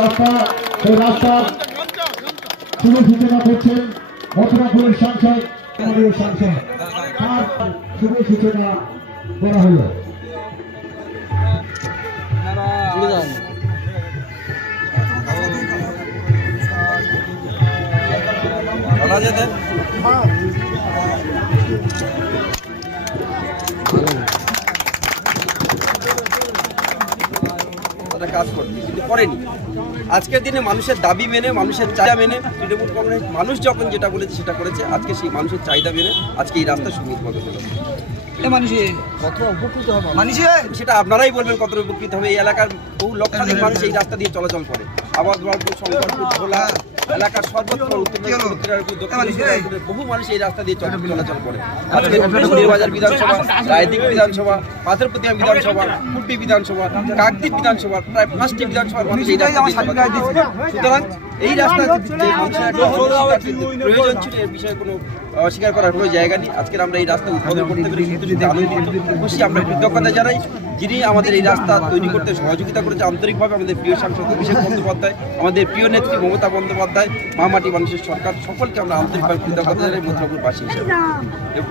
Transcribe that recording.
রাস্তা। সেই রাস্তা শুভ সূচনা করছেন মথুরাপুরের সাংসদ আমাদের সাংসদ। সূচনা করা হলো। তারা কাজ করবে কিন্তু করেনি। আজকের দিনে মানুষের দাবি মেনে মানুষের চাহিদা মেনে তৃণমূল কংগ্রেস মানুষ যখন যেটা বলেছে সেটা করেছে আজকে সেই মানুষের চাহিদা মেনে আজকে এই রাস্তা সুমিত হবে। সেটা আপনারাই বলবেন কত উপকৃত হবে। এই এলাকার বহু লক্ষাধিক মানুষ এই রাস্তা দিয়ে চলাচল করে। বাড়পুর শঙ্করপুর ভোলা এলাকার সর্বত্র উত্তর দিনাজপুর, উত্তরায়ণপুর, দক্ষিণ দিনাজপুরের বহু মানুষ এই রাস্তা দিয়ে চলাচল করে। আজকে বাজার বিধানসভা রায়দিক বিধানসভা বিধানসভা কুট্টি বিধানসভা কাকদ্বীপ বিধানসভা প্রায় পাঁচটি বিধানসভার মানুষ এই রাস্তা দিয়ে সুতরাং এই রাস্তা যে মানুষের একটা প্রয়োজন ছিল এর বিষয়ে কোনো অস্বীকার করার কোনো জায়গা নেই। আজকের আমরা এই রাস্তা উদ্বোধন করতে পেরে আনন্দিত খুশি আমরা কৃতজ্ঞতা জানাই। যিনি আমাদের এই রাস্তা তৈরি করতে সহযোগিতা করেছে, আন্তরিকভাবে আমাদের প্রিয় সাংসদ অভিষেক বন্দ্যোপাধ্যায়, আমাদের প্রিয় নেত্রী মমতা বন্দ্যোপাধ্যায় মহামাটি মানুষের সরকার, সকলকে আমরা আন্তরিকভাবে কৃতজ্ঞতা জানাই মথুরাপুরবাসী হিসেবে